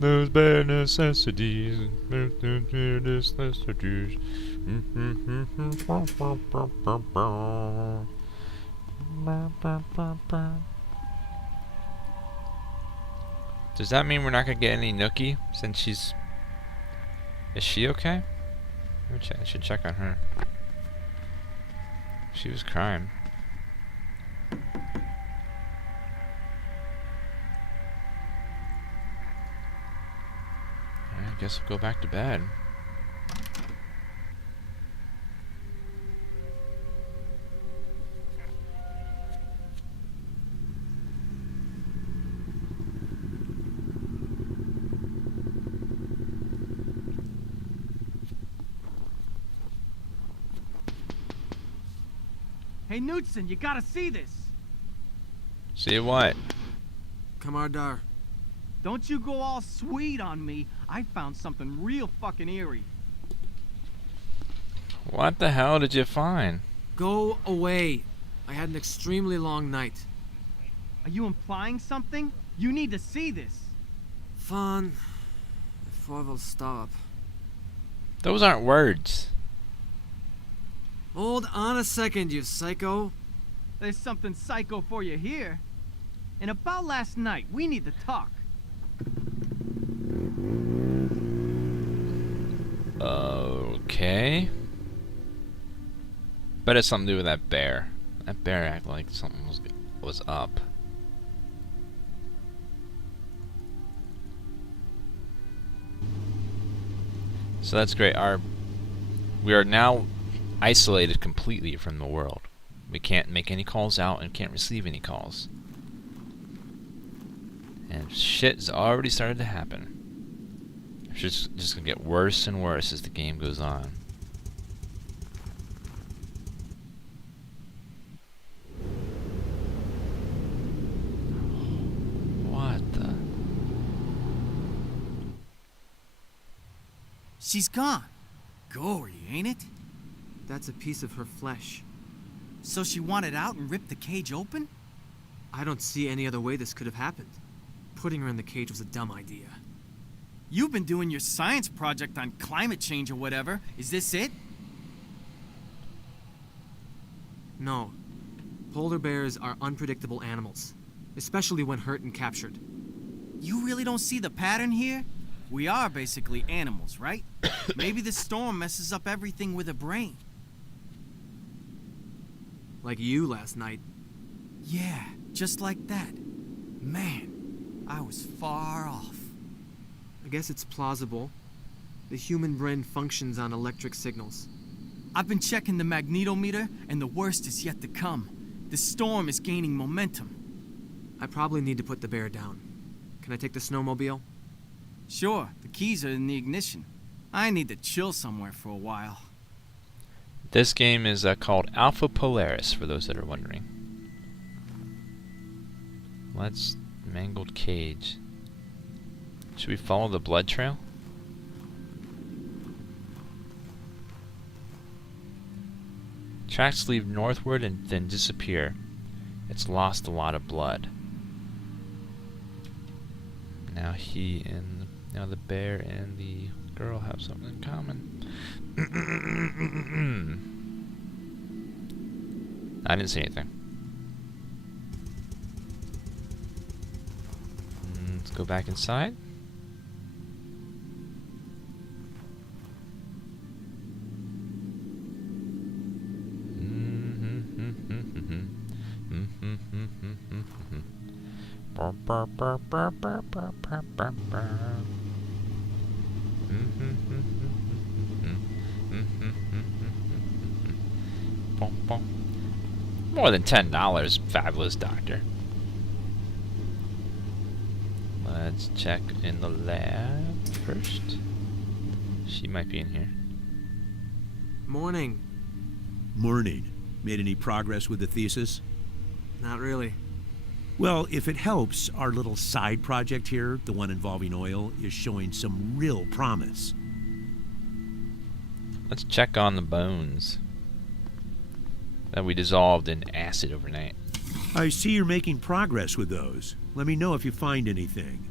those bare necessities. Necessities. Does that mean we're not gonna get any Nookie since she's... Is she okay? I should check on her. She was crying. I guess we'll go back to bed. Hey, Knudsen, you gotta see this. See what? Kamardar. Don't you go all sweet on me. I found something real fucking eerie. What the hell did you find? Go away. I had an extremely long night. Are you implying something? You need to see this. Fun. Before we'll stop. Those aren't words. Hold on a second, you psycho. There's something psycho for you here. And about last night, we need to talk. Okay. Bet it's something to do with that bear. That bear acted like something was up. So that's great. We are now isolated completely from the world. We can't make any calls out and can't receive any calls. And shit's already started to happen. It's just gonna get worse and worse as the game goes on. What the? She's gone. Gory, ain't it? That's a piece of her flesh. So she wanted out and ripped the cage open? I don't see any other way this could have happened. Putting her in the cage was a dumb idea. You've been doing your science project on climate change or whatever. Is this it? No. Polar bears are unpredictable animals, especially when hurt and captured. You really don't see the pattern here? We are basically animals, right? Maybe the storm messes up everything with a brain. Like you last night. Yeah, just like that. Man, I was far off. I guess it's plausible. The human brain functions on electric signals. I've been checking the magnetometer, and the worst is yet to come. The storm is gaining momentum. I probably need to put the bear down. Can I take the snowmobile? Sure, the keys are in the ignition. I need to chill somewhere for a while. This game is called Alpha Polaris, for those that are wondering. Let's mangled cage. Should we follow the blood trail? Tracks lead northward and then disappear. It's lost a lot of blood. Now now the bear and the girl have something in common. I didn't see anything. Let's go back inside. More than $10, fabulous doctor. Let's check in the lab first. She might be in here. Morning. Morning. Made any progress with the thesis? Not really. Well, if it helps, our little side project here, the one involving oil, is showing some real promise. Let's check on the bones that we dissolved in acid overnight. I see you're making progress with those. Let me know if you find anything.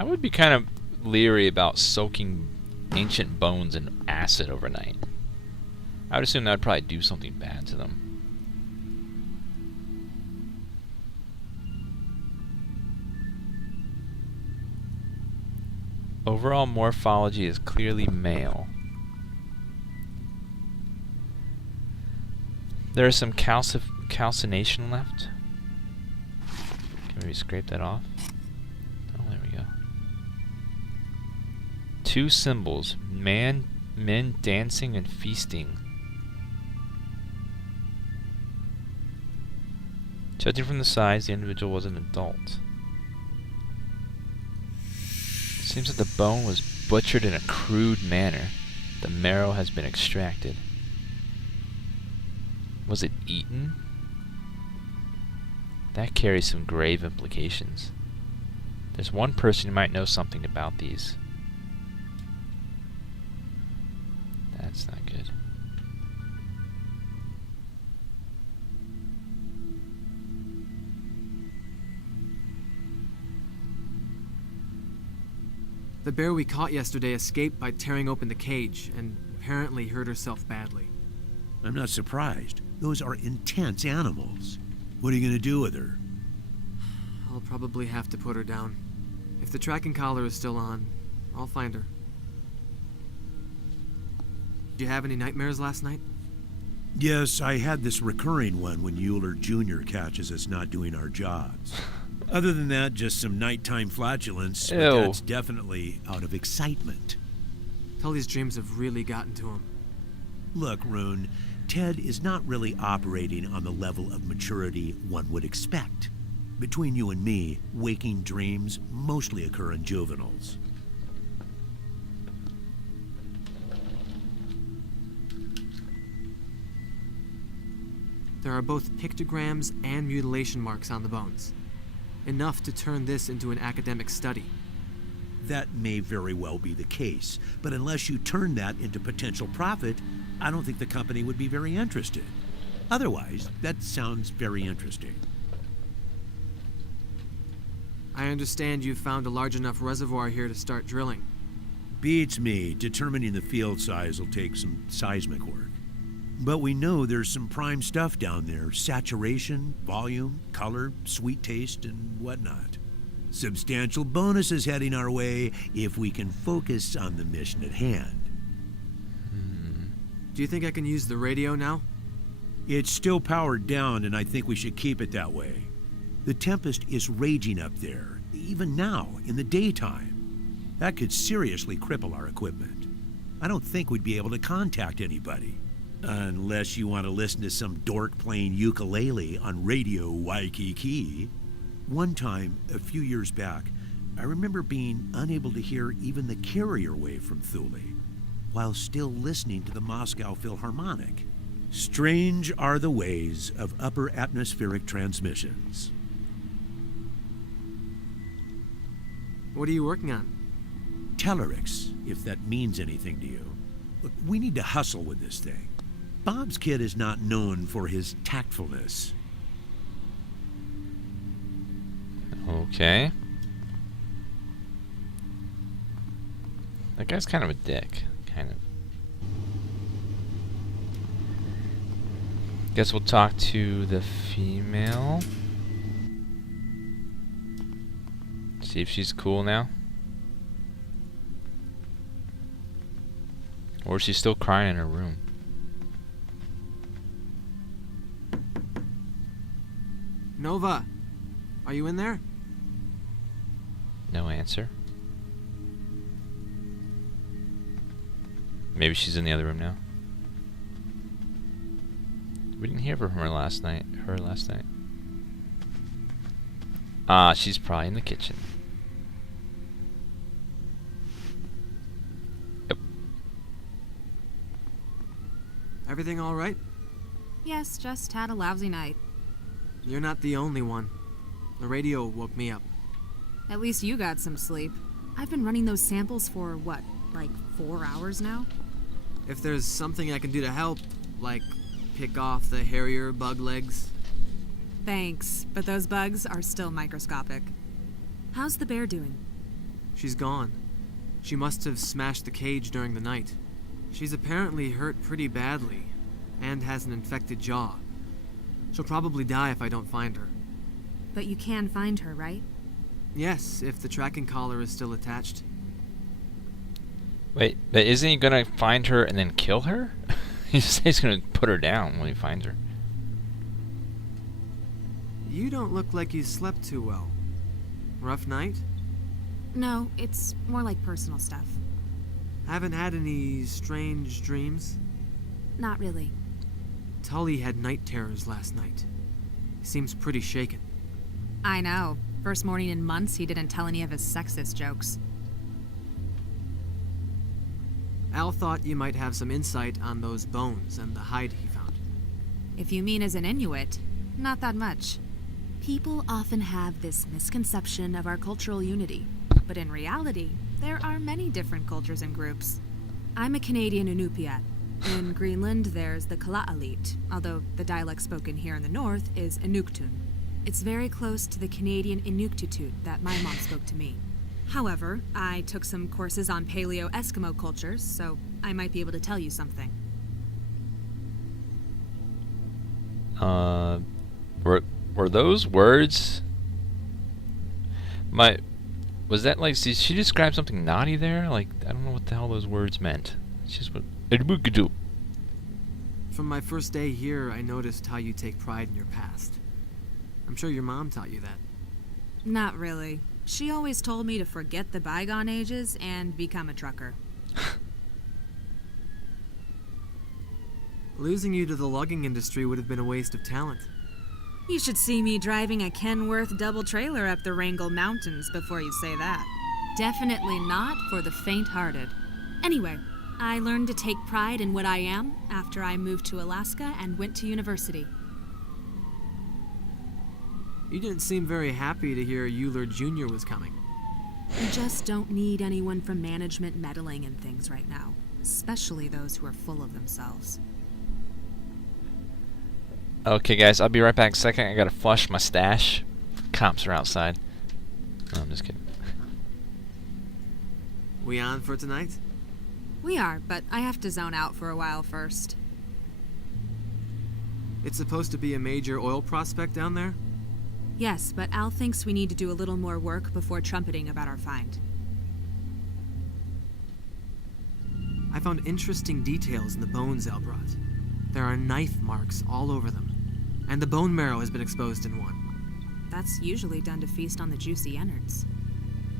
I would be kind of leery about soaking ancient bones in acid overnight. I would assume that would probably do something bad to them. Overall morphology is clearly male. There is some calcination left. Can maybe scrape that off? Oh, there we go. 2 symbols: men dancing and feasting. Judging from the size, the individual was an adult. Seems that the bone was butchered in a crude manner. The marrow has been extracted. Was it eaten? That carries some grave implications. There's one person who might know something about these. That's not good. The bear we caught yesterday escaped by tearing open the cage and apparently hurt herself badly. I'm not surprised. Those are intense animals. What are you going to do with her? I'll probably have to put her down. If the tracking collar is still on, I'll find her. Did you have any nightmares last night? Yes, I had this recurring one when Euler Jr. catches us not doing our jobs. Other than that, just some nighttime flatulence, but Ew. that's definitely out of excitement. Tully's dreams have really gotten to him. Look, Rune, Ted is not really operating on the level of maturity one would expect. Between you and me, waking dreams mostly occur in juveniles. There are both pictograms and mutilation marks on the bones. Enough to turn this into an academic study. That may very well be the case, but unless you turn that into potential profit, I don't think the company would be very interested. Otherwise, that sounds very interesting. I understand you've found a large enough reservoir here to start drilling. Beats me. Determining the field size will take some seismic work. But we know there's some prime stuff down there. Saturation, volume, color, sweet taste, and whatnot. Substantial bonuses heading our way if we can focus on the mission at hand. Do you think I can use the radio now? It's still powered down, and I think we should keep it that way. The tempest is raging up there, even now, in the daytime. That could seriously cripple our equipment. I don't think we'd be able to contact anybody. Unless you want to listen to some dork playing ukulele on Radio Waikiki. One time, a few years back, I remember being unable to hear even the carrier wave from Thule, while still listening to the Moscow Philharmonic. Strange are the ways of upper atmospheric transmissions. What are you working on? Tellurix, if that means anything to you. Look, we need to hustle with this thing. Bob's kid is not known for his tactfulness. Okay. That guy's kind of a dick. Kind of. Guess we'll talk to the female. See if she's cool now. Or is she still crying in her room? Nova, are you in there? No answer. Maybe she's in the other room now. We didn't hear from her last night. Ah, she's probably in the kitchen. Yep. Everything all right? Yes, just had a lousy night. You're not the only one. The radio woke me up. At least you got some sleep. I've been running those samples for, what, like 4 hours now? If there's something I can do to help, like pick off the Harrier bug legs. Thanks, but those bugs are still microscopic. How's the bear doing? She's gone. She must have smashed the cage during the night. She's apparently hurt pretty badly, and has an infected jaw. She'll probably die if I don't find her. But you can find her, right? Yes, if the tracking collar is still attached. Wait, but isn't he gonna find her and then kill her? He says he's gonna put her down when he finds her. You don't look like you slept too well. Rough night? No, it's more like personal stuff. Haven't had any strange dreams? Not really. Tully had night terrors last night. He seems pretty shaken. I know. First morning in months, he didn't tell any of his sexist jokes. Al thought you might have some insight on those bones and the hide he found. If you mean as an Inuit, not that much. People often have this misconception of our cultural unity, but in reality, there are many different cultures and groups. I'm a Canadian Inupiat. In Greenland, there's the Kalaalleq, although the dialect spoken here in the north is Inuktun. It's very close to the Canadian Inuktitut that my mom spoke to me. However, I took some courses on Paleo-Eskimo cultures, so I might be able to tell you something. Were those words? Was that like? Did she describe something naughty there? Like, I don't know what the hell those words meant. It's just what. From my first day here, I noticed how you take pride in your past. I'm sure your mom taught you that. Not really. She always told me to forget the bygone ages and become a trucker. Losing you to the logging industry would have been a waste of talent. You should see me driving a Kenworth double trailer up the Wrangell Mountains before you say that. Definitely not for the faint-hearted. Anyway, I learned to take pride in what I am after I moved to Alaska and went to university. You didn't seem very happy to hear Euler Jr. was coming. We just don't need anyone from management meddling in things right now, especially those who are full of themselves. Okay, guys, I'll be right back in a second. I gotta flush my stash. Cops are outside. No, I'm just kidding. We on for tonight? We are, but I have to zone out for a while first. It's supposed to be a major oil prospect down there? Yes, but Al thinks we need to do a little more work before trumpeting about our find. I found interesting details in the bones Al brought. There are knife marks all over them, and the bone marrow has been exposed in one. That's usually done to feast on the juicy innards.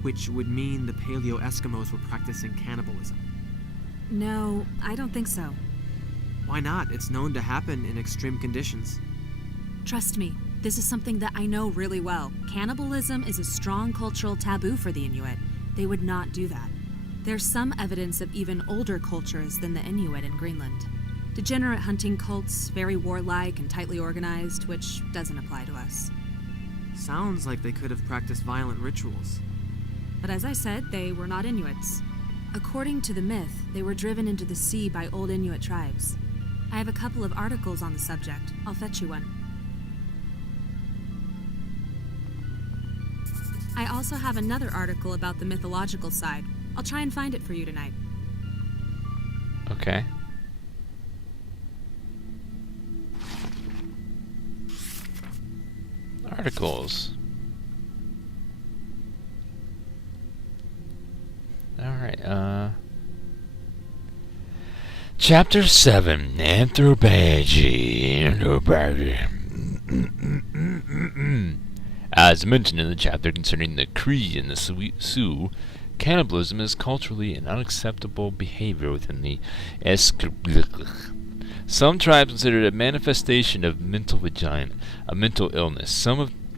Which would mean the Paleo-Eskimos were practicing cannibalism. No, I don't think so. Why not? It's known to happen in extreme conditions. Trust me, this is something that I know really well. Cannibalism is a strong cultural taboo for the Inuit. They would not do that. There's some evidence of even older cultures than the Inuit in Greenland. Degenerate hunting cults, very warlike and tightly organized, which doesn't apply to us. Sounds like they could have practiced violent rituals. But as I said, they were not Inuits. According to the myth, they were driven into the sea by old Inuit tribes. I have a couple of articles on the subject. I'll fetch you one. I also have another article about the mythological side. I'll try and find it for you tonight. Okay. Articles. Alright, Chapter 7, Anthropology. As mentioned in the chapter concerning the Cree and the Sioux, cannibalism is culturally an unacceptable behavior within the Some tribes consider it a manifestation of mental illness,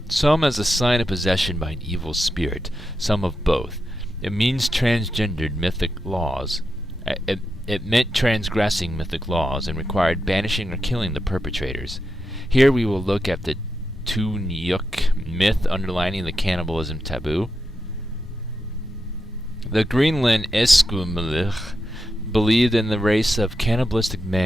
some as a sign of possession by an evil spirit, some of both. It means transgendered mythic laws. It meant transgressing mythic laws and required banishing or killing the perpetrators. Here we will look at the Tunyuk myth underlining the cannibalism taboo. The Greenland Eskimo believed in the race of cannibalistic men